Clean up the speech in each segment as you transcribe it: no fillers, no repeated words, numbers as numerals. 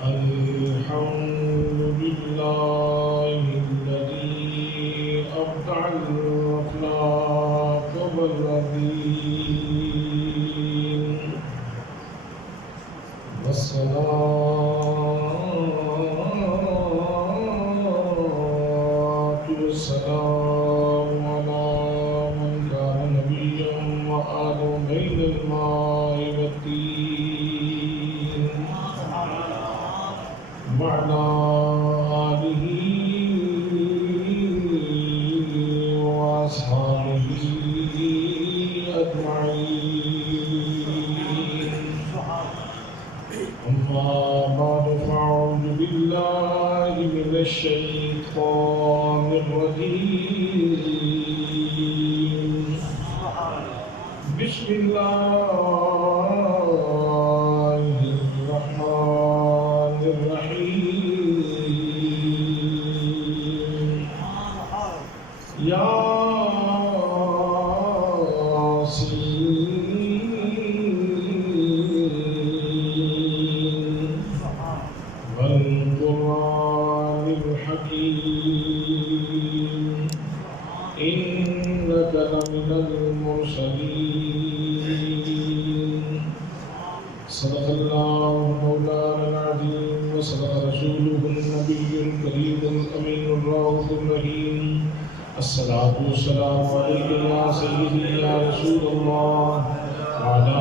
الحمد لله الذي أبدع الأخلاق والدين والصلاة والسلام على من كان نبيا وآدم بين الماء والطين وعلى آله وأصحابه أجمعين. أما بعد فأعوذ بالله من الشيطان الرجيم. بسم الله الرحمن الرحيم. ياسين والقرآن الحكيم إنك لمن المرسلين. صدق الله مولانا العظيم وصدق رسوله النبي الكريم الأمين الرؤوف الرحيم. الصلاة والسلام عليك يا سيدي يا رسول الله وعلى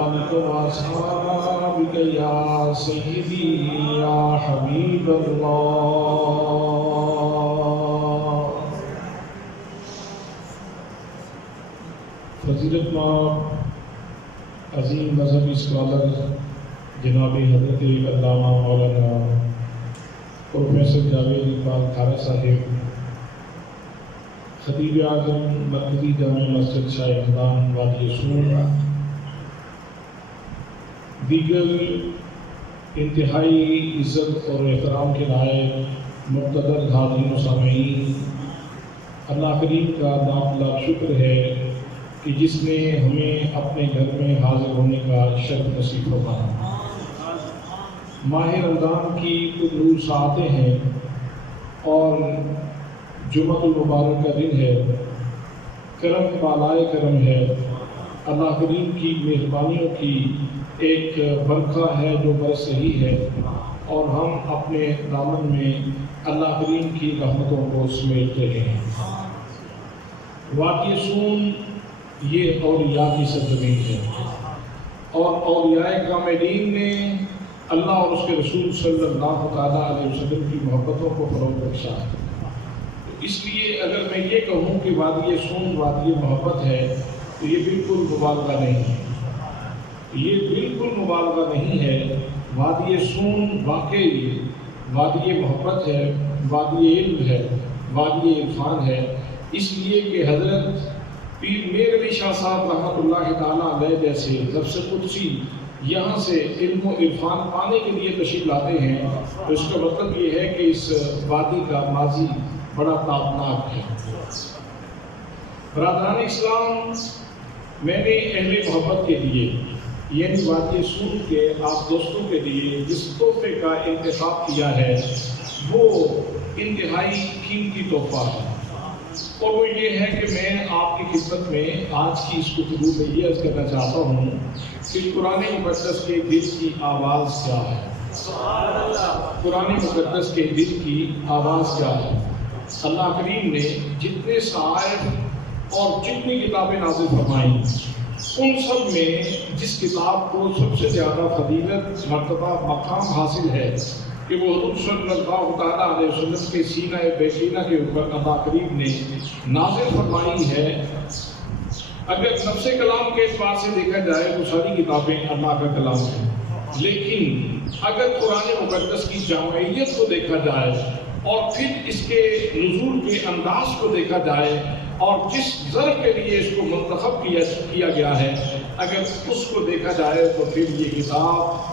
آلك وأصحابك يا سيدي يا حبيب الله. فضیلت مآب عظیم مذہبی اسکالر جناب حضرت علامہ مولانا پروفیسر جاوید اقبال کھارا صاحب، خطیب اعظم مرکزی جامع مسجد شاہ ہمدان وادی سور، دیگر انتہائی عزت اور احترام کے لائق مقتدر حاضرین و سامعین، اللہ کریم کا لاکھ لاکھ شکر ہے کہ جس نے ہمیں اپنے گھر میں حاضر ہونے کا شرف نصیب فرمایا. ماہ رمضان کی کچھ روز ساعتیں ہیں اور جمعۃ المبارک کا دن ہے. کرم بالائے کرم ہے، اللہ کریم کی مہربانیوں کی ایک برکھا ہے جو برس رہی ہے، اور ہم اپنے دامن میں اللہ کریم کی رحمتوں کو سمیٹ رہے ہیں. وادی سون یہ اولیاء کی سرزمین ہے، اور اولیاء کاملین نے اللہ اور اس کے رسول صلی اللہ تعالیٰ علیہ وسلم کی محبتوں کو فروغ بخشا ہے. اس لیے اگر میں یہ کہوں کہ وادی سون وادی محبت ہے تو یہ بالکل مبالغہ نہیں ہے، یہ بالکل مبالغہ نہیں ہے. وادی سون واقعی وادی محبت ہے، وادی علم ہے، وادی عرفان ہے. اس لیے کہ حضرت پیر میر علی شاہ صاحب رحمۃ اللہ تعالیٰ علیہ جیسے لفظ قدسی یہاں سے علم و عرفان پانے کے لیے تشریف لاتے ہیں، تو اس کا مطلب یہ ہے کہ اس وادی کا ماضی بڑا تابناک ہے. برادران اسلام، میں نے اہل محبت کے لیے یعنی وادی سون کے آپ دوستوں کے لیے جس تحفے کا انتخاب کیا ہے وہ انتہائی قیمتی تحفہ ہے، اور وہ یہ ہے کہ میں آپ کی خدمت میں آج کی اس گفتگو میں یہ عرض کرنا چاہتا ہوں کہ قرآن مقدس کے دل کی آواز کیا ہے. قرآن مقدس کے دل کی آواز کیا ہے؟ اللہ کریم نے جتنے صحائف اور جتنی کتابیں نازل فرمائیں، ان سب میں جس کتاب کو سب سے زیادہ فضیلت، مرتبہ، مقام حاصل ہے کہ وہ حضور صلی اللہ تعالیٰ علیہ وسلم کے سینہ بے سینہ کے اوپر اللہ کریم نے نازل فرمائی ہے. اگر نفس کلام کے اعتبار سے دیکھا جائے تو ساری کتابیں اللہ کا کلام ہیں، لیکن اگر قرآن مقدس کی جامعیت کو دیکھا جائے اور پھر اس کے نزول کے انداز کو دیکھا جائے اور جس ظرف کے لیے اس کو منتخب کیا گیا ہے، اگر اس کو دیکھا جائے تو پھر یہ کتاب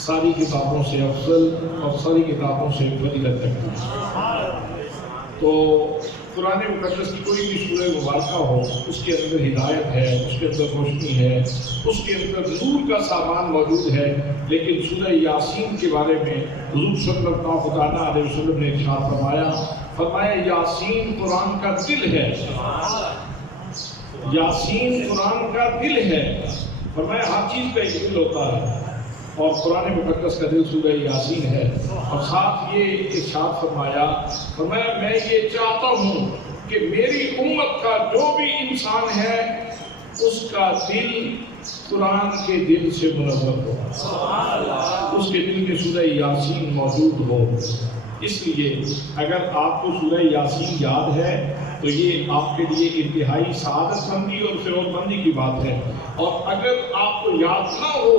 ساری کتابوں سے افضل اور ساری کتابوں سے فضیلت رکھتی ہے. تو قرآن مقدس کی کوئی بھی سورہ مبارکہ ہو، اس کے اندر ہدایت ہے، اس کے اندر روشنی ہے، اس کے اندر نور کا سامان موجود ہے، لیکن سورہ یاسین کے بارے میں حضور صلی اللہ علیہ وسلم نے ارشاد فرمایا یاسین قرآن کا دل ہے، یاسین قرآن کا دل ہے۔ فرمایا ہر چیز کا ایک دل ہوتا ہے، اور قرآن مقدس کا دل سورہ یاسین ہے۔ اور ساتھ یہ ارشاد فرمایا میں یہ چاہتا ہوں کہ میری امت کا جو بھی انسان ہے اس کا دل قرآن کے دل سے منور ہو، اس کے دل میں سورہ یاسین موجود ہو۔ اس لیے اگر آپ کو سورہ یاسین یاد ہے تو یہ آپ کے لیے انتہائی سعادت مندی اور فروغ مندی کی بات ہے، اور اگر آپ کو یاد نہ ہو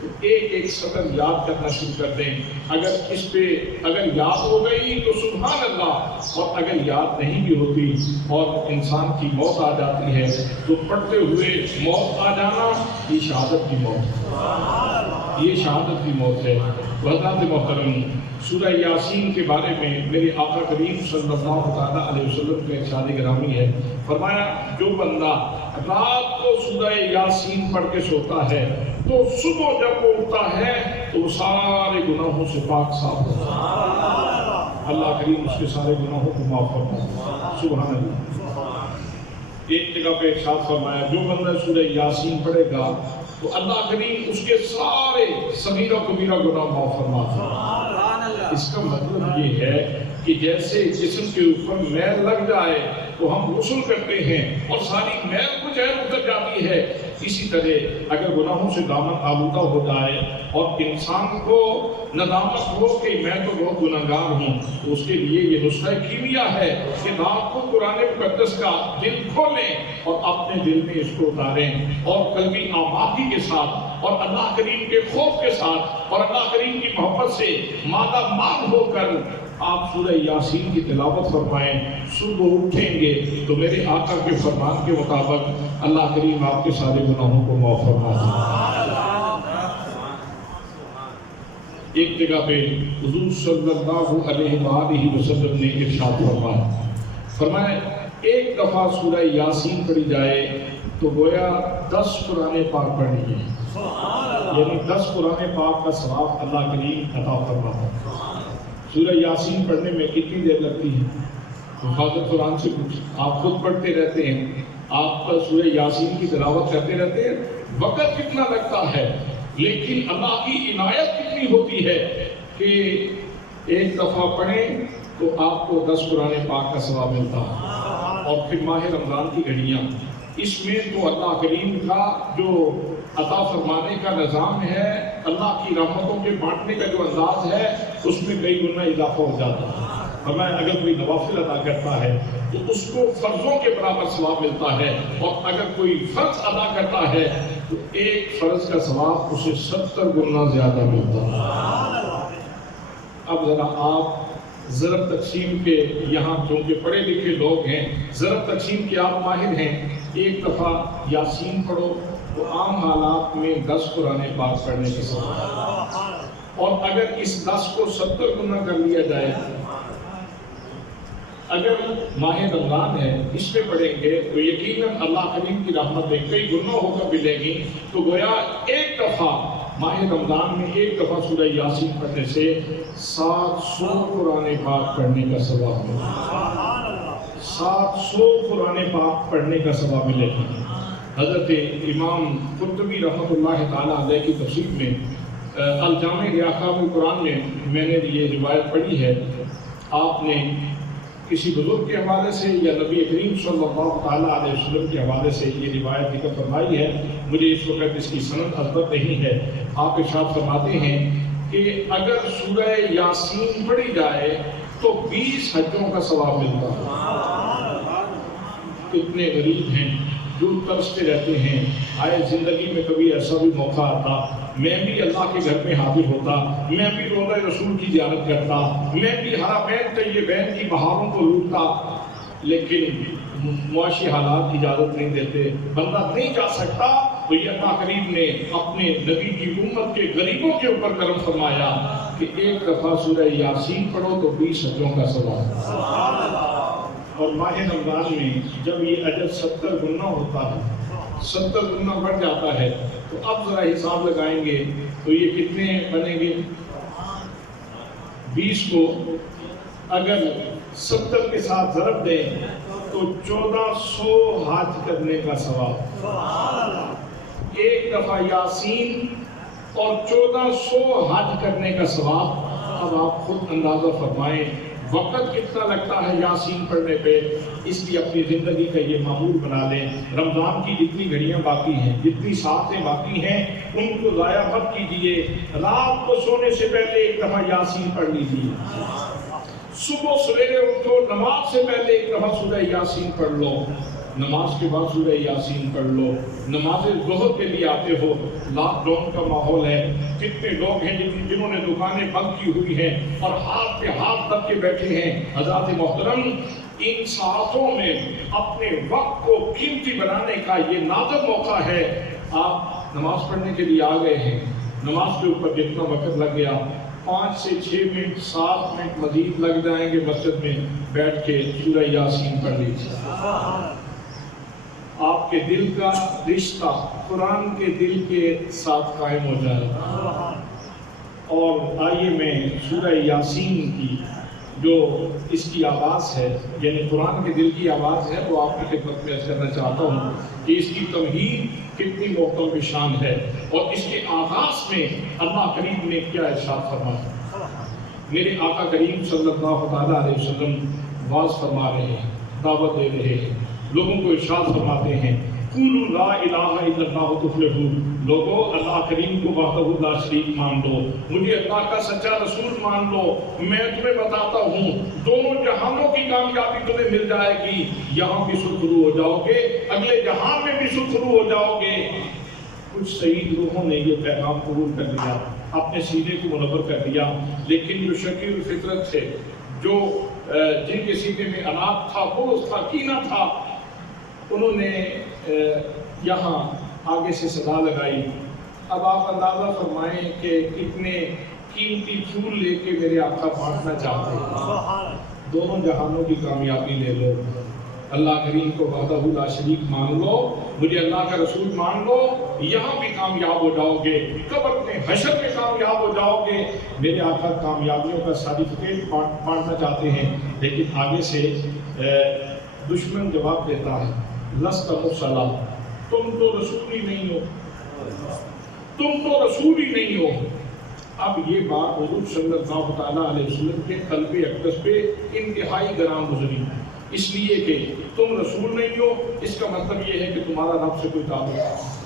تو ایک ایک سطر یاد کرنا شروع کر دیں۔ اگر یاد ہو گئی تو سبحان اللہ، اور اگر یاد نہیں بھی ہوتی اور انسان کی موت آ جاتی ہے تو پڑھتے ہوئے موت آ جانا یہ شہادت کی موت، یہ شہادت کی موت ہے۔ حضرات محترم، سورہ یاسین کے بارے میں میرے آقا کریم صلی اللہ علیہ وسلم کا ارشاد گرامی ہے، فرمایا جو بندہ رات کو سورہ یاسین پڑھ کے سوتا ہے تو صبح جب وہ اٹھتا ہے تو سارے گناہوں سے پاک صاف ہوتا ہے، اللہ کریم اس کے سارے گناہوں کو معاف کرتا ہے۔ سبحان اللہ۔ ایک جگہ پہ ارشاد فرمایا جو بندہ سورہ یاسین پڑھے گا تو اللہ کریم اس کے سارے صغیرہ و کبیرہ گناہ معاف فرماتا ہے۔ اس کا مطلب یہ ہے کہ جیسے جسم کے اوپر میل لگ جائے تو ہم غسل کرتے ہیں اور ساری میل کو جو ہے اتر جاتی ہے، اسی طرح اگر گناہوں سے دامن آلودہ ہو جائے اور انسان کو ندامت ہو کہ میں تو بہت گناہگار ہوں، تو اس کے لیے یہ نسخہ کیمیا ہے کہ رات کو قرآن مقدس کا دل کھولیں اور اپنے دل میں اس کو اتاریں، اور قلبی آمادگی کے ساتھ اور اللہ کریم کے خوف کے ساتھ اور اللہ کریم کی محبت سے مادہ مان ہو کر آپ سورہ یاسین کی تلاوت فرمائیں۔ صبح اٹھیں گے تو میرے آقا کے فرمان کے مطابق اللہ کریم آپ کے سارے گناہوں کو معاف فرما دے۔ ایک جگہ پہ حضور صلی اللہ علیہ وآلہ وسلم نے ارشاد فرمایا ایک دفعہ سورہ یاسین پڑھی جائے تو گویا 10 قرآن پاک پڑھنی ہے، یعنی 10 قرآن پاک کا ثواب اللہ کریم عطا فرماتا ہے۔ سورہ یاسین پڑھنے میں کتنی دیر لگتی ہے؟ حفاظت قرآن سے کچھ آپ خود پڑھتے رہتے ہیں، آپ کا سورہ یاسین کی تلاوت کرتے رہتے ہیں، وقت کتنا لگتا ہے، لیکن اللہ کی عنایت کتنی ہوتی ہے کہ ایک دفعہ پڑھیں تو آپ کو 10 قرآن پاک کا ثواب ملتا ہے۔ اور پھر ماہ رمضان کی گھڑیاں، اس میں تو اللہ کریم کا جو عطا فرمانے کا نظام ہے، اللہ کی رحمتوں کے بانٹنے کا جو انداز ہے، اس میں کئی گنا اضافہ ہو جاتا ہے۔ فرمایا اگر کوئی نوافل ادا کرتا ہے تو اس کو فرضوں کے برابر ثواب ملتا ہے، اور اگر کوئی فرض ادا کرتا ہے تو ایک فرض کا ثواب اسے 70 گنا زیادہ ملتا ہے۔ اب ذرا آپ ضرب تقسیم کے یہاں چونکہ پڑھے لکھے لوگ ہیں، ضرب تقسیم کے آپ ماہر ہیں، ایک دفعہ یاسین پڑھو تو عام حالات میں 10 قرآن پاک پڑھنے کے ساتھ، اور اگر اس 10 کو 70 گنا کر لیا جائے، اگر ماہ رمضان ہے اس میں پڑھیں گے تو یقیناً اللہ کریم کی رحمت کئی گناہوں کا ملے گی، تو گویا ایک دفعہ ماہ رمضان میں ایک دفعہ سورہ یاسین پڑھنے سے 700 قرآن پاک پڑھنے کا ثواب ملے گا، 700 قرآن پاک پڑھنے کا ثواب ملے گا۔ حضرت امام قرطبی رحمۃ اللہ تعالیٰ علیہ کی تفسیر میں الجامع لاحکام القرآن میں نے یہ روایت پڑھی ہے، آپ نے کسی بزرگ کے حوالے سے یا نبی کریم صلی اللہ تعالیٰ علیہ وسلم کے حوالے سے یہ روایت ذکر فرمائی ہے، مجھے اس وقت اس کی سند اثبت نہیں ہے۔ آپ ارشاد فرماتے ہیں کہ اگر سورہ یاسین پڑھی جائے تو 20 حجوں کا ثواب ملتا ہے۔ کتنے غریب ہیں جو ترستے رہتے ہیں، آئے زندگی میں کبھی ایسا بھی موقع آتا میں بھی اللہ کے گھر میں حاضر ہوتا، میں بھی روضہ رسول کی زیارت کرتا، میں بھی حرمین طیبین کی بہاروں کو لوٹتا، لیکن معاشی حالات اجازت نہیں دیتے، بندہ نہیں جا سکتا، تو یہ اللہ کریم نے اپنے نبی کی امت کے غریبوں کے اوپر کرم فرمایا کہ ایک دفعہ سورہ یاسین پڑھو تو 20 حجوں کا ثواب۔ اور ماہ رمضان میں جب یہ اجر 70 گنا ہوتا ہے، 70 گنا بڑھ جاتا ہے، تو اب ذرا حساب لگائیں گے تو یہ کتنے بنیں گے؟ 20 کو اگر 70 کے ساتھ ضرب دیں تو 1400 حج کرنے کا ثواب، ایک دفعہ یاسین اور 1400 حج کرنے کا ثواب۔ اب آپ خود اندازہ فرمائیں وقت کتنا لگتا ہے یاسین پڑھنے پہ، اس لیے اپنی زندگی کا یہ معمول بنا لیں۔ رمضان کی جتنی گھڑیاں باقی ہیں، جتنی ساعتیں باقی ہیں، ان کو ضائع مت کیجیے۔ رات کو سونے سے پہلے ایک دفعہ یاسین پڑھ لیجیے، صبح سویرے اٹھو نماز سے پہلے ایک دفعہ سورہ یاسین پڑھ لو، نماز کے بعد سورہ یاسین پڑھ لو۔ نماز ظہر کے لیے آتے ہو، لاک ڈاؤن کا ماحول ہے، کتنے لوگ ہیں جنہوں نے دکانیں بند کی ہوئی ہیں اور ہاتھ پہ ہاتھ رکھ کے بیٹھے ہیں۔ حضرات محترم، ان ساعتوں میں اپنے وقت کو قیمتی بنانے کا یہ نادر موقع ہے۔ آپ نماز پڑھنے کے لیے آ گئے ہیں، نماز کے اوپر جتنا وقت لگ گیا، 5 سے 6 منٹ 7 منٹ مزید لگ جائیں گے، مسجد میں بیٹھ کے سورہ یاسین پڑھ لیجیے۔ آپ کے دل کا رشتہ قرآن کے دل کے ساتھ قائم ہو جائے گا۔ اور آئیے میں سورہ یاسین کی جو اس کی آواز ہے، یعنی قرآن کے دل کی آواز ہے، وہ آپ کی خدمت میں عرض کرنا چاہتا ہوں کہ اس کی تمہید کتنی محترم شان ہے، اور اس کے آغاز میں اللہ کریم نے کیا ارشاد فرمایا۔ میرے آقا کریم صلی اللہ تعالیٰ علیہ وسلم واعظ فرما رہے ہیں، دعوت دے رہے ہیں، لوگوں کو ارشاد فرماتے ہیں، قولوا لا الہ الا اللہ تفلحوا، لوگوں اللہ کریم کو وحدہ لا شریک مان لو، مجھے اللہ کا سچا رسول مان لو، میں تمہیں بتاتا ہوں دونوں جہانوں کی کامیابی تمہیں مل جائے گی، یہاں بھی سرخرو ہو جاؤ گے، اگلے جہان میں بھی سرخرو ہو جاؤ گے۔ کچھ سعید لوگوں نے یہ پیغام قبول کر لیا، اپنے سینے کو منور کر دیا، لیکن جو شقی الفطرت تھے، جو جن کے سینے میں انات تھا، بغض تھا، کینہ تھا، انہوں نے یہاں آگے سے صدا لگائی۔ اب آپ اندازہ فرمائیں کہ کتنے قیمتی پھول لے کے میرے آقا بانٹنا چاہتے ہیں۔ دونوں جہانوں کی کامیابی لے لو، اللہ کریم کو وحدہ لا شریک مان لو، مجھے اللہ کا رسول مان لو، یہاں بھی کامیاب ہو جاؤ گے، قبر میں حشر میں کامیاب ہو جاؤ گے۔ میرے آقا کامیابیوں کا سرٹیفکیٹ بانٹنا چاہتے ہیں، لیکن آگے سے دشمن جواب دیتا ہے، لست مرسلا، تم تو رسول ہی نہیں ہو، تم تو رسول ہی نہیں ہو۔ اب یہ بات حضور صلی اللہ تعالیٰ علیہ وسلم کے قلب اقدس پہ انتہائی گرام گزری، اس لیے کہ تم رسول نہیں ہو، اس کا مطلب یہ ہے کہ تمہارا رب سے کوئی تعلق نہیں۔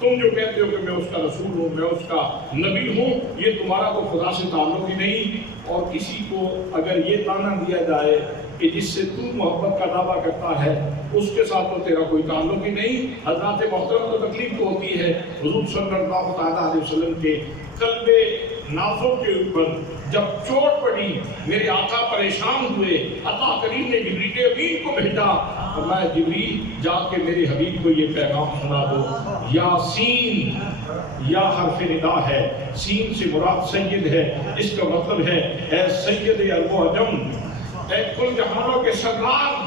تم جو کہتے ہو کہ میں اس کا رسول ہوں، میں اس کا نبی ہوں، یہ تمہارا تو خدا سے تعلق ہی نہیں۔ اور کسی کو اگر یہ تانا دیا جائے کہ جس سے تو محبت کا دعویٰ کرتا ہے اس کے ساتھ تو تیرا کوئی تعلق ہی نہیں۔ حضرات محترم کو تکلیف تو ہوتی ہے۔ حضور صلی اللہ تعالیٰ علیہ وسلم کے قلب نازک کے اوپر جب چوٹ پڑی، میرے آقا پریشان ہوئے، اللہ کریم نے جبریل امین کو بھیجا، فرمایا جبریل جا کے میرے حبیب کو یہ پیغام سنا دو، یاسین، یا حرف ندا ہے، سین سے مراد سید ہے، اس کا مطلب ہے اے سید عرب و عجم، اے کل جہانوں کے سردار،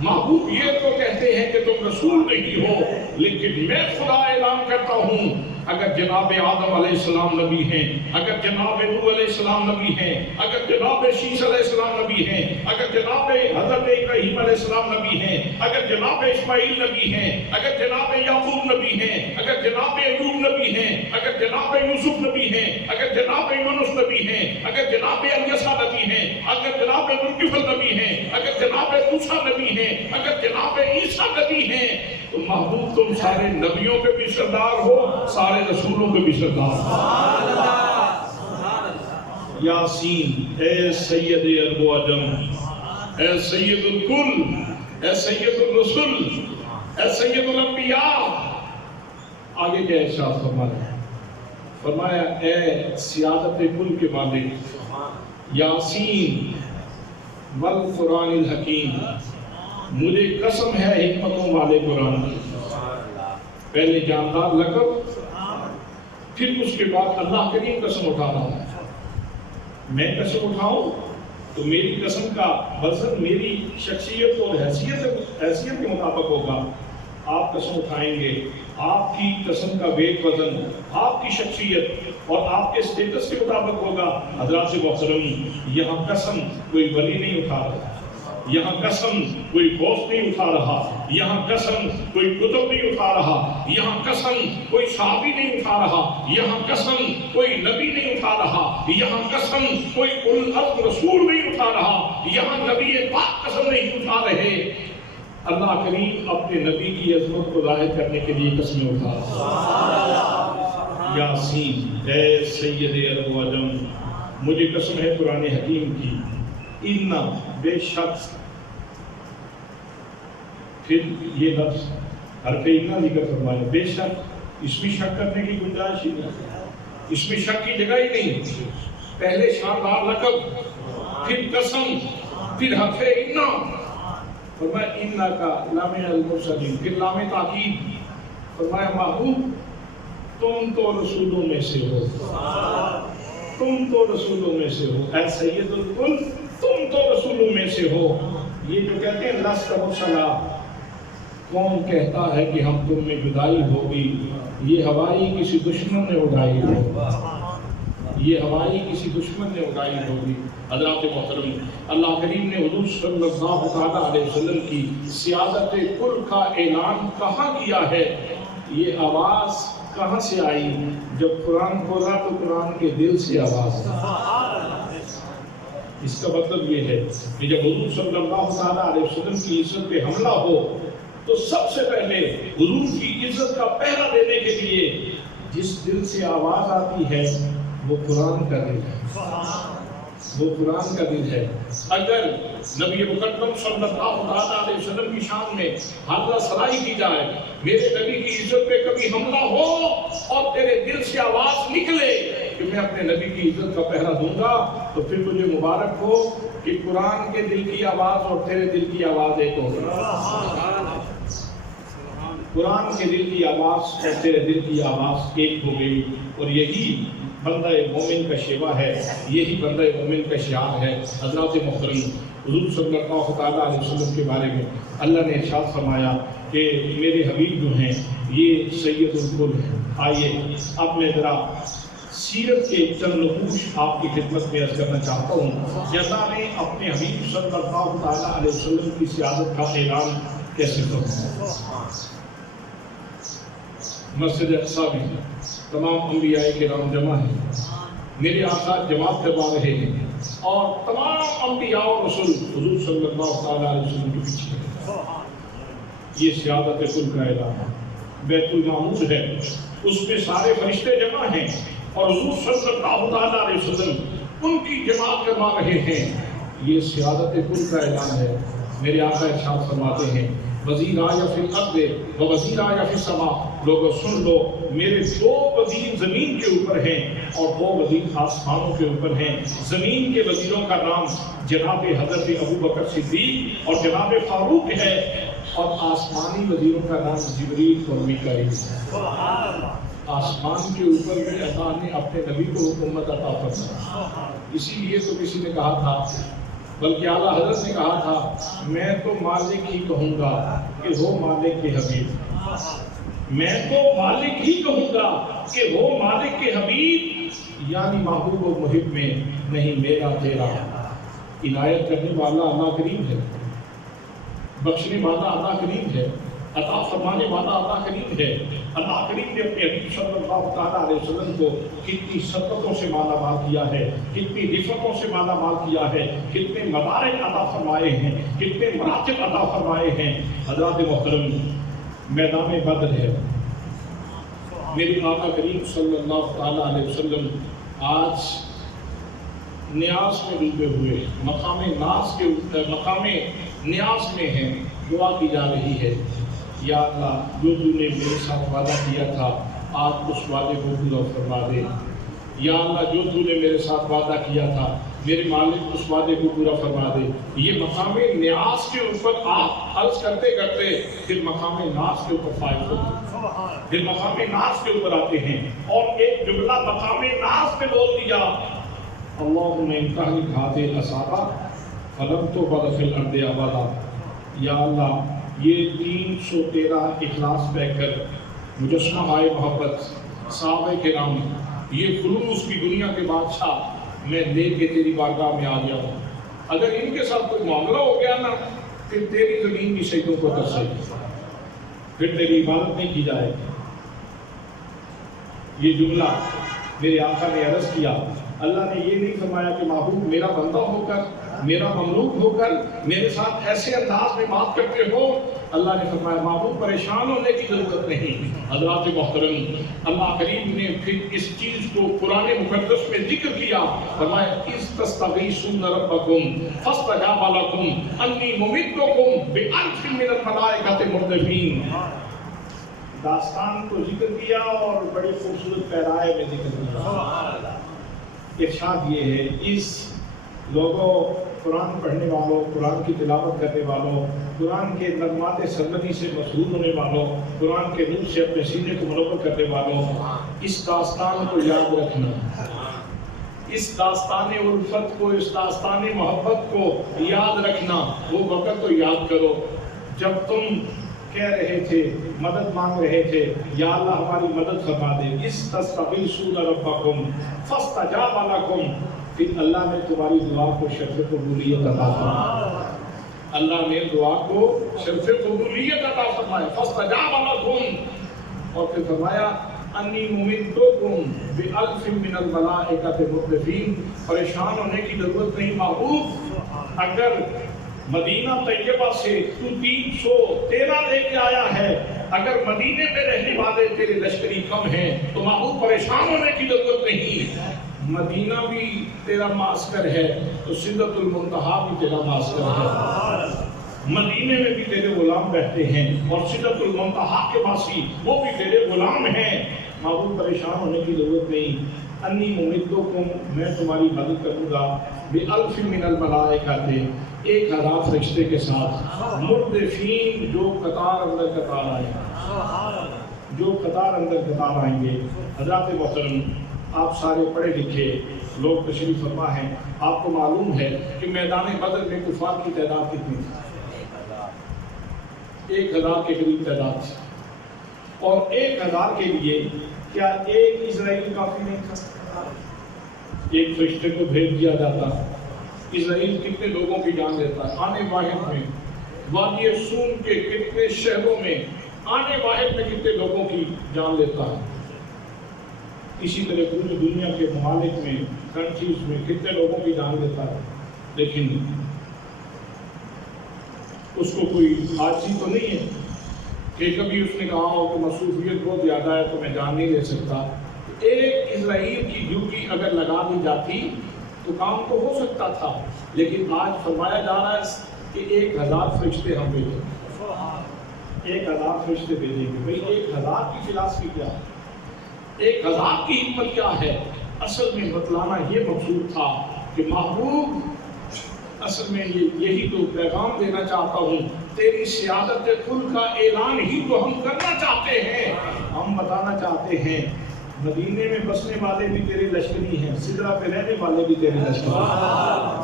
محبوب یہ تو کہتے ہیں کہ تم رسول نہیں ہو، لیکن میں خدا اعلان کرتا ہوں اگر جناب آدم علیہ السلام نبی ہیں، اگر جناب نوح علیہ السلام نبی ہیں، اگر جناب شیس علیہ السلام نبی ہیں، اگر جناب حضرت ابراہیم علیہ السلام نبی ہیں، اگر جناب اسماعیل نبی ہیں، اگر جناب یعقوب نبی ہیں، اگر جناب ایوب نبی ہیں، اگر جناب یوسف نبی ہیں، اگر جناب یونس نبی ہیں، اگر جناب الیسع نبی ہیں، اگر جناب ذوالکفل نبی ہیں، اگر جناب موسیٰ نبی ہیں، اگر جناب عیسیٰ نبی ہیں، تو محبوب تم سارے نبیوں کے بھی سردار ہو، سارے رسولوں کے بھی سردار ہو۔ یاسین، اے سید عرب و عجم، اے سید الکل، اے سید الرسل، اے سید الانبیاء۔ آگے کیا ارشاد فرمایا؟ فرمایا اے سیادت کل کے مالک، یاسین والقرآن الحکیم، مجھے قسم ہے حکمتوں والے قرآن کی۔ پہلے جاندار لقب، پھر اس کے بعد اللہ کریم قسم اٹھا رہا ہے۔ میں قسم اٹھاؤں تو میری قسم کا وزن میری شخصیت اور حیثیت کے مطابق ہوگا. آپ قسم اٹھائیں گے، آپ کی قسم کا ویٹ وزن آپ کی شخصیت اور آپ کے اسٹیٹس کے مطابق ہوگا. حضرات محترم، یہاں قسم کوئی ولی نہیں اٹھا رہا، یہاں قسم کوئی دوست نہیں اٹھا رہا، یہاں قسم کوئی کتب نہیں اٹھا رہا، یہاں قسم کوئی صحابی نہیں اٹھا رہا، یہاں قسم کوئی نبی نہیں اٹھا رہا، یہاں قسم کوئی اولو العزم رسول نہیں اٹھا رہا، یہاں نبی پاک قسم نہیں اٹھا رہے. اللہ کریم اپنے نبی کی عظمت کو ظاہر کرنے کے لیے قسمیں اٹھا رہا. یاسین اے سید عرب و عجم، مجھے قسم ہے قرآن حکیم کی، اِنَّا بے شک، پھر یہ لفظ حرف اِنَّا ذکر فرمایا، بے شک، اس میں شک کرنے کی گنجائش ہی نہیں، اس میں شک کی جگہ ہی نہیں. پہلے شاندار لقب، پھر قسم، پھر حرف اِنَّا، فرمایا اِنَّا کا لام المرسلین، پھر لام تاکید، فرمایا محبوب تم تو رسولوں میں سے ہو، تم تو رسولوں میں سے ہو، اے سید الکل تم تو رسولوں میں سے ہو. یہ جو کہتے ہیں لست مرسلا، کون کہتا ہے کہ ہم تم میں جدائی ہوگی؟ یہ ہوائی کسی دشمن نے اڑائی ہوگی، یہ ہوائی کسی دشمن نے اڑائی ہوگی. حضرات محترم، اللہ کریم نے حضور صلی اللہ تعالیٰ علیہ وسلم کی سیادت کل کا اعلان کہاں کیا ہے؟ یہ آواز کہاں سے آئی؟ جب قرآن کھولا تو قرآن کے دل سے آواز آئی. اس کا مطلب یہ ہے کہ جب حضور صلی اللہ تعالیٰ علیہ وسلم کی عزت پہ حملہ ہو تو سب سے پہلے حضور کی عزت کا پہرا دینے کے لیے جس دل سے آواز آتی ہے وہ قرآن کا دل ہے، وہ قرآن کا دل ہے. اگر نبی مقدم صلی اللہ علیہ وسلم کی شان میں حاضرہ سرائی کی جائے، میرے نبی کی عزت پہ کبھی حملہ ہو اور تیرے دل سے آواز نکلے کہ میں اپنے نبی کی عزت کا پہرا دوں گا، تو پھر مجھے مبارک ہو کہ قرآن کے دل کی آواز اور تیرے دل کی آواز ایک ہو گئی. قرآن کے دل کی آواز اور تیرے دل کی آواز ایک ہو گئی. اور یہی بندہ مومن کا شیوا ہے، یہی بندہ مومن کا شعار ہے. حضرات محترم، حضور صلی اللہ تعالیٰ علیہ وسلم کے بارے میں اللہ نے ارشاد فرمایا کہ میرے حبیب جو ہیں یہ سید الکل ہیں. آئیے اب میں ذرا سیرت کے چند نقوش آپ کی خدمت میں عرض کرنا چاہتا ہوں. اللہ نے اپنے حبیب صلی اللہ تعالیٰ علیہ وسلم کی سیادت کا اعلان کیسے فرمایا؟ مسجد اقصیٰ میں تمام انبیاء کرام جمع ہیں، میرے آقا جماعت کروا رہے ہیں اور تمام انبیاء و رسول حضور صلی اللہ تعالیٰ علیہ وسلم کے پیچھے ہیں. یہ سیادت کل کا اعلان ہے. بیت المعمور ہے، اس میں سارے فرشتے جمع ہیں اور حضور صلی اللہ تعالیٰ علیہ وسلم ان کی جماعت کروا رہے ہیں. یہ سیادت کل کا اعلان ہے. میرے آقا ارشاد فرماتے ہیں وزیر آیا فی الارض و وزیر آیا فی السماء. لوگوں سن لو، میرے دو وزیر زمین کے اوپر ہیں اور دو وزیر آسمانوں کے اوپر ہیں. زمین کے وزیروں کا نام جناب حضرت ابوبکر صدیق اور جناب فاروق ہے، اور آسمانی وزیروں کا نام جبریل اور میکائیل ہے. آسمان کے اوپر بھی اللہ نے اپنے نبی کو حکومت عطا فرمائی. اسی لیے تو کسی نے کہا تھا، بلکہ اعلیٰ حضرت نے کہا تھا، میں تو مالک ہی کہوں گا کہ وہ مالک کے حبیب. میں تو مالک ہی کہوں گا کہ وہ مالک کے حبیب، یعنی محبوب و محب میں نہیں میرا تیرا. عنایت کرنے والا اللہ کریم ہے، بخشنے والا اللہ کریم ہے، عطا فرمانے والا اللہ کریم ہے. اللہ کریم نے اپنے حبیب صلی اللہ تعالیٰ علیہ وسلم کو کتنی سطحوں سے مالا مال کیا ہے، کتنی رفعتوں سے مالا مال کیا ہے، کتنے مدارج عطا فرمائے ہیں، کتنے مراتب عطا فرمائے ہیں. حضرات محترم، میدان بدر ہے. میرے آقا کریم صلی اللہ تعالیٰ علیہ وسلم آج نیاز میں ڈوبے ہوئے، مقام نیاز میں ہیں. دعا کی جا رہی ہے، یا اللہ جو تو نے میرے ساتھ وعدہ کیا تھا آج اس وعدے کو پورا فرما دے. یا اللہ جو تو نے میرے ساتھ وعدہ کیا تھا میرے مالک اس وعدے کو پورا فرما دے. یہ مقام نیاز کے اوپر آپ عرض کرتے کرتے پھر مقام ناز کے اوپر فائز ہوتے ہیں، پھر مقام ناز کے اوپر آتے ہیں اور ایک جملہ مقام ناز پہ بول دیا. اللہم انتہلک ہذہ الاسابہ فلم تغبر فی الارض ابدا. یا اللہ یہ 313 اخلاص پہ کر مجسمہ آئے محبت صحابہ کرام یہ خلوص کی دنیا کے بادشاہ میں لے کے تیری بارگاہ میں آ گیا ہوں. اگر ان کے ساتھ کوئی معاملہ ہو گیا نا پھر تیری زمین کی سجدوں کو ترسے گی, پھر تیری عبادت نہیں کی جائے گی. یہ جملہ میرے آقا نے عرض کیا. اللہ نے یہ نہیں فرمایا کہ محبوب میرا بندہ ہو کر میرا مملوک ہو کر میرے ساتھ ایسے انداز میں بات کرتے ہو. اللہ نے فرمایا محبوب پریشان ہونے کی ضرورت نہیں. حضرات محترم اللہ کریم نے پھر اس چیز کو قرآن مقدس میں ذکر کیا. فرمایا استستغیثون ربکم فاستجاب لکم انی ممدکم بألف من الملائکۃ مردفین. داستان کو ذکر کیا اور بڑی خوبصورت پیرائے میں ذکر کیا. ارشاد یہ ہے اس لوگوں قرآن پڑھنے والوں, قرآن کی تلاوت کرنے والوں, قرآن کے نغمات سرمدی سے مسحور ہونے والوں, قرآن کے نور سے اپنے سینے کو منور کرنے والوں, اس داستان کو یاد رکھنا. اس داستان الفت کو, اس داستان محبت کو یاد رکھنا. وہ وقت تو یاد کرو جب تم کہہ رہے تھے, مدد مانگ رہے تھے, یا اللہ ہماری مدد فرما دے. استغیثون ربکم فاستجاب لکم. پھر اللہ نے تمہاری دعا کو شرف قبولیت عطا فرمایا. اللہ نے دعا کو شرف قبولیت عطا فرمایا. فاستجاب لکم اور پھر فرمایا انی ممدکم بألف من الملائکۃ مردفین. پریشان ہونے کی ضرورت نہیں محبوب. اگر مدینہ طیبہ سے تو 313 لے کے آیا ہے, اگر مدینے میں رہنے والے تیرے لشکری کم ہیں تو محبوب پریشان ہونے کی ضرورت نہیں. مدینہ بھی تیرا معسکر ہے تو سدرۃ المنتہا بھی تیرا معسکر ہے. مدینے میں بھی تیرے غلام بیٹھتے ہیں اور سدرۃ المنتہا کے واسی وہ بھی تیرے غلام ہیں. محبوب پریشان ہونے کی ضرورت نہیں. انی ممدکم میں تمہاری مدد کروں گا بألف من الملائکۃ 1000 فرشتے کے ساتھ. مردفین جو قطار اندر قطار آئیں گے, جو قطار اندر قطار آئیں گے. حضرات محترم آپ سارے پڑھے لکھے لوگ تشریف فرما ہیں. آپ کو معلوم ہے کہ میدان بدر میں کفار کی تعداد کتنی تھی؟ 1000 کے قریب تعداد تھی. اور 1000 کے لیے کیا ایک اسرائیل کافی نہیں تھا؟ ایک فرشتے کو بھیج دیا جاتا. اسرائیل کتنے لوگوں کی جان لیتا ہے آنے واحد میں. وادی سون کے کتنے شہروں میں آنے واحد میں کتنے لوگوں کی جان لیتا ہے. اسی طرح پوری دنیا کے ممالک میں, کنٹریز میں کتنے لوگوں کی جان لیتا ہے. لیکن اس کو کوئی عاجزی تو نہیں ہے کہ کبھی اس نے کہا ہو کہ مصروفیت بہت زیادہ ہے تو میں جان نہیں لے سکتا. ایک اسرائیل کی ڈیوٹی اگر لگا دی جاتی تو کام تو ہو سکتا تھا. لیکن آج فرمایا جا رہا ہے کہ 1000 فرشتے ہم بھیجیں گے. 1000 فرشتے بھیجیں گے. بھئی 1000 کی فلاسفی کیا ہے؟ 1000 کی حکمت کیا ہے؟ اصل میں بتلانا یہ مقصود تھا کہ محبوب اصل میں یہی تو پیغام دینا چاہتا ہوں. تیری سیادت کل کا اعلان ہی تو ہم کرنا چاہتے ہیں. ہم بتانا چاہتے ہیں مدینے میں بسنے والے بھی تیرے لشکری ہیں, سدرہ پہ رہنے والے بھی تیرے لشکری ہیں.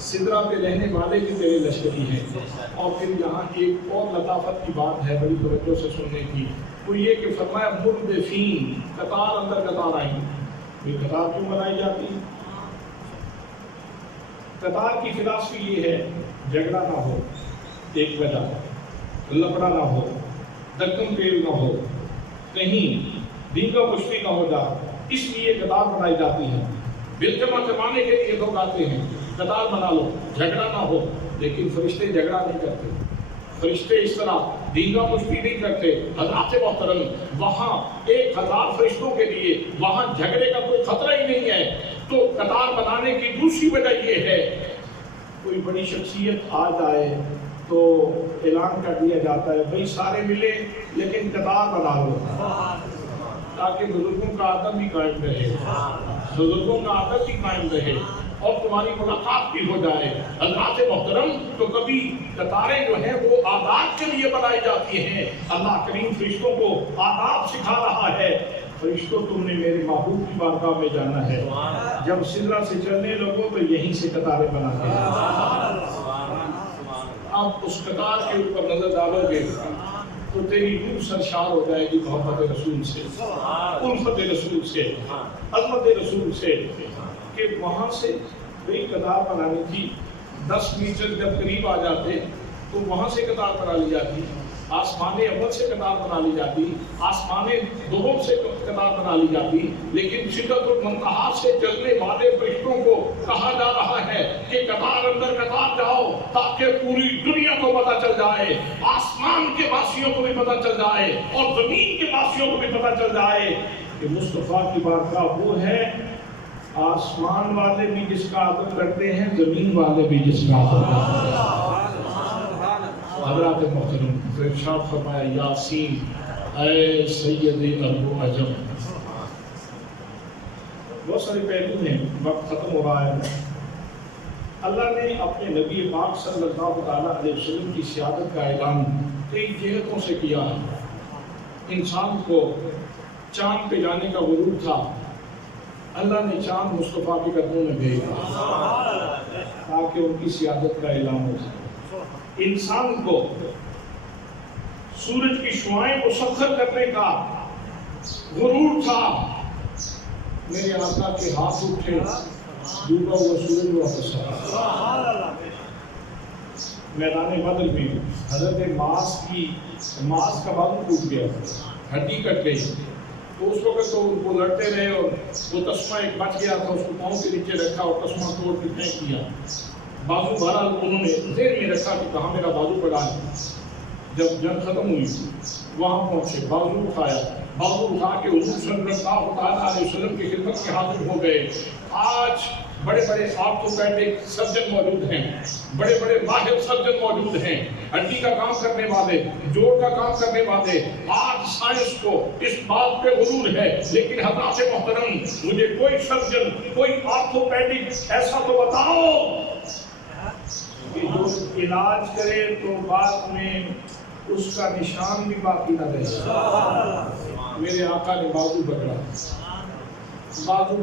سدرہ پہ رہنے والے بھی تیرے لشکری ہیں. اور پھر یہاں ایک اور لطافت کی بات ہے بڑی توجہ سے سننے کی. وہ یہ کہ فرمایا مردفین, قطار اندر قطار آئیں گے. یہ قطار کیوں بنائی جاتی؟ قطار کی فلاسفی یہ ہے جھگڑا نہ ہو, ایک وجہ لفڑا نہ ہو, دکن پیل نہ ہو, کہیں دیگر کشتی نہ ہو جائے, اس لیے قطار بنائی جاتی ہے. بالجمع کمانے کے لیے لوگ آتے ہیں, قطار بنا لو, جھگڑا نہ ہو. لیکن فرشتے جھگڑا نہیں کرتے. فرشتے اس طرح دیگر کشتی نہیں کرتے. حضرات محترم وہاں 1000 فرشتوں کے لیے وہاں جھگڑے کا کوئی خطرہ ہی نہیں ہے. تو قطار بنانے کی دوسری وجہ یہ ہے کوئی بڑی شخصیت آ جائے تو اعلان کر دیا جاتا ہے بھئی سارے ملے لیکن قطار بنا لو تاکہ بزرگوں کا ادب بھی قائم رہے, بزرگوں کا ادب بھی قائم رہے اور تمہاری ملاقات بھی ہو جائے. حضرات محترم تو کبھی قطاریں جو ہیں وہ آداب کے لیے بنائی جاتی ہیں. اللہ کریم فرشتوں کو آداب سکھا رہا ہے. فرشتوں تم نے میرے محبوب کی بارگاہ میں جانا ہے، جب سدرہ سے چلنے لگو تو یہیں سے قطاریں بناتے ہیں۔ آپ اس قطار کے اوپر نظر ڈالو گے تو تیری روح سرشار ہو جائے گی محبت رسول سے، الفت رسول سے، عظمت رسول سے، کہ وہاں سے کوئی قطار بنانی تھی، 10 میٹر جب قریب آ جاتے تو وہاں سے قطار بنا لی جاتی، آسمان اول سے قطار بنا لی جاتی، آسمان دوم سے قطار بنا لی جاتی، لیکن سدرۃ المنتہا سے چلنے والے فرشتوں کو کہا جا رہا ہے کہ قطار اندر قطار جاؤ تاکہ پوری دنیا کو پتہ چل جائے، آسمان کے واسیوں کو بھی پتہ چل جائے اور زمین کے واسیوں کو بھی پتہ چل جائے کہ مصطفیٰ کی بارگاہ وہ ہے آسمان والے بھی جس کا عبادت کرتے ہیں، زمین والے بھی جس کا عبادت کرتے ہیں۔ حضرات محترم ارشاد فرمایا یاسین اے سید ارب و عجم۔ بہت سارے پہلو ہیں، وقت ختم ہو رہا ہے۔ اللہ نے اپنے نبی پاک صلی اللہ علیہ وسلم کی سیادت کا اعلان کئی جہتوں سے کیا ہے۔ انسان کو چاند پہ جانے کا غرور تھا، اللہ نے چاند مصطفیٰ کے قدموں میں بھیجا تاکہ ان کی سیادت کا اعلان ہو سکے۔ انسان کو سورج کی شعاعیں مسخر کرنے کا غرور تھا، میرے آقا کے ہاتھ اٹھے ڈوبا ہوا سورج واپس آیا۔ میدان بدر میں حضرت معاذ کا بازو ٹوٹ گیا، ہڈی کٹ گئی، تو اس وقت تو وہ لڑتے رہے اور وہ تسمہ ایک بچ گیا تھا، اس کو پاؤں کے نیچے رکھا اور تسمہ توڑ کے پھینک دیا۔ بازو بہرحال انہوں نے ذہن میں رکھا کہ کہاں میرا بازو پڑا ہے۔ جب جنگ ختم ہوئی وہاں پہنچے، بازو اٹھایا، بازو اٹھا کے حضور صلی اللہ علیہ وسلم کی خدمت کے حاضر ہو گئے۔ آج بڑے بڑے آرتھوپیڈک سرجن موجود ہیں، بڑے بڑے ماہر سرجن موجود ہیں، ہڈی کا کام کرنے والے، جوڑ کا کام کرنے والے۔ آج سائنس کو اس بات پہ غرور ہے، لیکن حضرات محترم مجھے کوئی سرجن، کوئی آرتھوپیڈک ایسا تو بتاؤ کہ جو علاج کرے تو بعد میں اس کا نشان بھی باقی نہ رہے۔ میرے آقا نے بازو پکڑا، بازو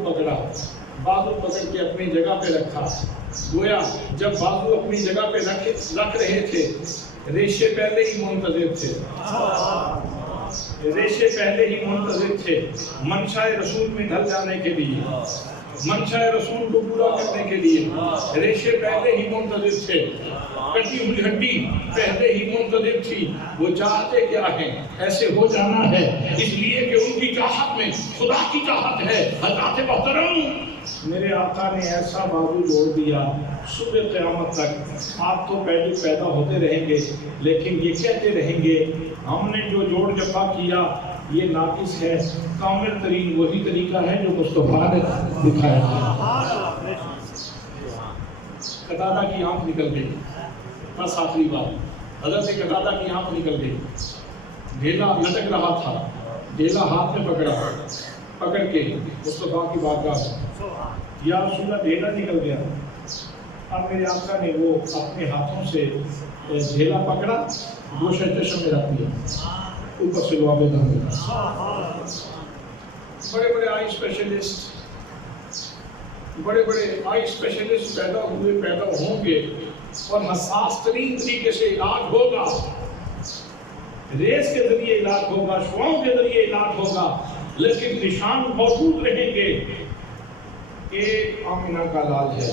پکڑ کے اپنی جگہ پہ رکھا، گویا جب بازو اپنی جگہ پہ رکھ رہے تھے ریشے پہلے ہی منتظر تھے منشاء رسول میں ڈھل جانے کے لیے، منشاء رسول کو پورا کرنے کے لیے ریشے پہلے ہی منتظر تھے، کٹی ہوئی ہڈی پہلے ہی منتظر تھی۔ وہ چاہتے کیا ہیں؟ ایسے ہو جانا ہے، اس لیے کہ ان کی چاہت میں خدا کی چاہت ہے۔ حضرات محترم میرے آقا نے ایسا بازو جوڑ دیا، صبح قیامت تک آپ تو پیدا ہوتے رہیں گے، لیکن یہ کہتے رہیں گے ہم نے جو جوڑ جفا کیا یہ ناقص ہے، کامل ترین وہی طریقہ ہے جو مصطفیٰ نے دکھایا ہے۔ قتادہ کی آنکھ نکل گئی، بس آخری بات، حضرت قتادہ کی آنکھ نکل گئی، ڈھیلا لٹک رہا تھا، ڈھیلا ہاتھ میں پکڑ کے مصطفیٰ کی بارگاہ میں، یا رسول اللہ ڈھیلا نکل گیا۔ اب میرے آقا نے وہ اپنے ہاتھوں سے ڈھیلا پکڑا، گوشہ چشم میں رکھ دیا، اوپر سے لوابے دھر دیا۔ بڑے بڑے آئی اسپیشلسٹ پیدا ہوں گے اور حساس ترین طریقے سے علاج ہوگا، ریس کے ذریعے علاج ہوگا، شعاؤں کے ذریعے علاج ہوگا، لیکن نشان موجود رہیں گے۔ ایک آمنہ کا لال ہے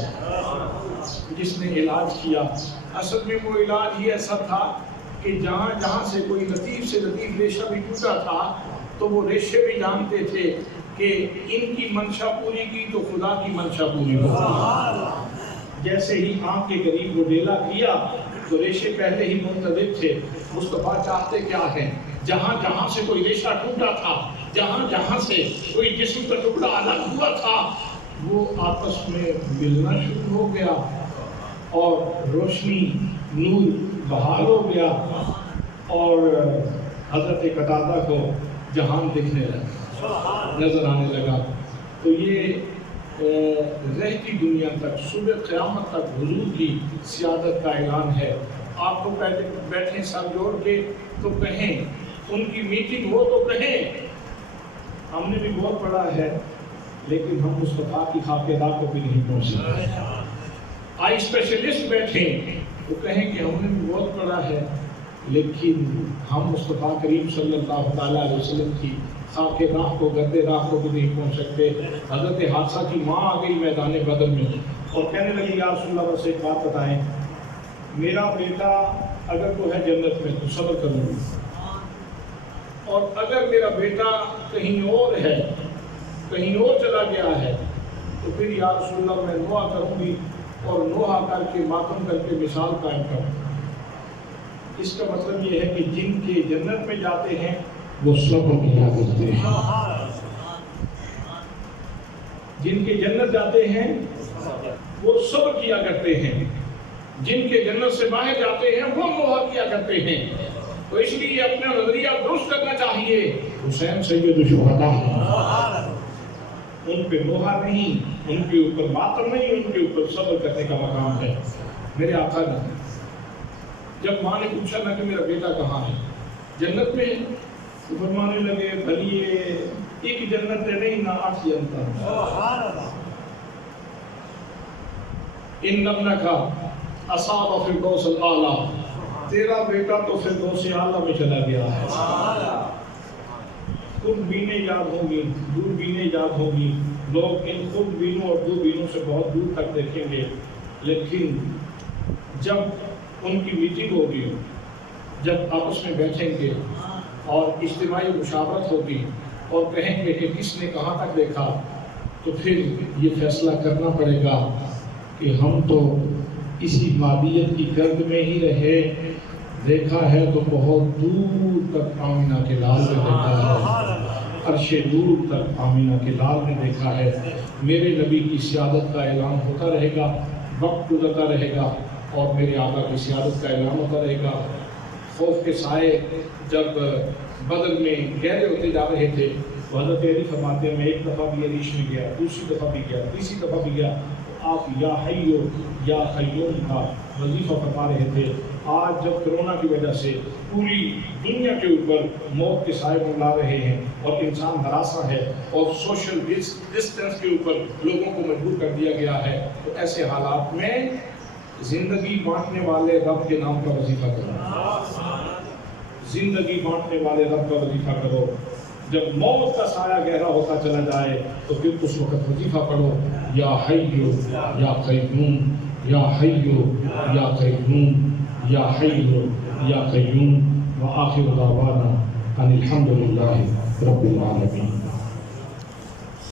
جس نے علاج کیا، اصل میں وہ علاج ہی ایسا تھا کہ جہاں سے کوئی لطیف سے لطیف ریشہ بھی ٹوٹا تھا تو وہ ریشے بھی جانتے تھے کہ ان کی منشا پوری کی تو خدا کی منشا پوری ہوگی۔ جیسے ہی آنکھ کے قریب وہ ڈیلا کیا تو ریشے پہلے ہی منتظر تھے، مصطفیٰ چاہتے کیا ہیں؟ جہاں سے کوئی ریشہ ٹوٹا تھا، جہاں سے کوئی جسم کا ٹکڑا الگ ہوا تھا، وہ آپس میں ملنا شروع ہو گیا اور روشنی نور بحال ہو گیا اور حضرت قتادہ کو جہان دکھنے لگا، نظر آنے لگا۔ تو یہ رہتی دنیا تک، صبح قیامت تک حضور کی سیادت کا اعلان ہے۔ آپ کو بیٹھیں سر جوڑ کے تو کہیں، ان کی میٹنگ ہو تو کہیں ہم نے بھی بہت پڑھا ہے لیکن ہم مصطفیٰ کی خاکدار کو بھی نہیں پہنچ سکتے۔ آئی اسپیشلسٹ بیٹھیں وہ کہیں کہ ہم نے بھی بہت پڑھا ہے لیکن ہم مصطفیٰ کریم صلی اللہ تعالیٰ علیہ وسلم کی خاک راہ کو گرد راہ کو بھی نہیں پہنچ سکتے۔ حضرت حادثہ کی ماں آ گئی میدان بدر میں اور کہنے لگی یا رسول اللہ سے ایک بات بتائیں، میرا بیٹا اگر تو ہے جنت میں تو صبر کروں گی، اور اگر میرا بیٹا کہیں اور ہے، کہیں اور چلا گیا ہے تو پھر یا رسول اللہ میں نوحہ کروں گی اور نوحہ کر کے ماتم کر کے مثال قائم کروں۔ اس کا مطلب یہ ہے کہ جن کے جنت میں جاتے ہیں وہ صبر کیا کرتے ہیں، جن کے جنت جاتے ہیں وہ صبر کیا کرتے ہیں، جن کے جنت سے باہر جاتے ہیں وہ نوحہ کیا کرتے ہیں۔ تو اس لیے اپنا نظریہ درست کرنا چاہیے۔ حسین سید الشہداء ان پہ نوحہ نہیں، ان کے اوپر ماتم نہیں، ان کے اوپر صبر کرنے کا مقام ہے۔ میرے آقا نے جب ماں نے پوچھا نا کہ میرا بیٹا کہاں ہے، جنت میں، تو فرمانے لگے بھلی ایک جنت ہے نہیں نہ 8 جنت۔ ان ابنک اصاب فردوس الاعلی، تیرا بیٹا تو فردوس اعلی میں چلا گیا ہے۔ خود بینیں یاد ہوں گی، دور بینیں یاد ہوں گی، لوگ ان خود بینوں اور دور بینوں سے بہت دور تک دیکھیں گے، لیکن جب ان کی میٹنگ ہوگی، جب آپس میں بیٹھیں گے اور اجتماعی مشاورت ہوگی اور کہیں گے کہ کس نے کہاں تک دیکھا، تو پھر یہ فیصلہ کرنا پڑے گا کہ ہم تو اسی مادیت کی گرد میں ہی رہے، دیکھا ہے تو بہت دور تک آمینہ کے لال نے دیکھا ہے، عرش دور تک آمینہ کے لال نے دیکھا ہے۔ میرے نبی کی سیادت کا اعلان ہوتا رہے گا، وقت گزرتا رہے گا اور میرے آقا کی سیادت کا اعلان ہوتا رہے گا۔ خوف کے سائے جب بدر میں گہرے ہوتے جا رہے تھے تو حضرت علی فرماتے ہیں میں ایک دفعہ بھی عریش میں گیا، دوسری دفعہ بھی گیا، تیسری دفعہ بھی گیا، آپ یا حیو یا قیوم کا وظیفہ فرما رہے تھے۔ آج جب کرونا کی وجہ سے پوری دنیا کے اوپر موت کے سائے منڈلا رہے ہیں اور انسان ہراساں ہے اور سوشل ڈسٹینس کے اوپر لوگوں کو مجبور کر دیا گیا ہے، تو ایسے حالات میں زندگی بانٹنے والے رب کے نام کا وظیفہ کرو، زندگی بانٹنے والے رب کا وظیفہ کرو۔ جب موت کا سایہ گہرا ہوتا چلا جائے تو پھر اس وقت وظیفہ پڑھو، یا حیو یا قیوم، یا حیو یا قیوم، یا حیو یا قیوم۔ وآخر دعوانا ان الحمد للہ رب العالمین۔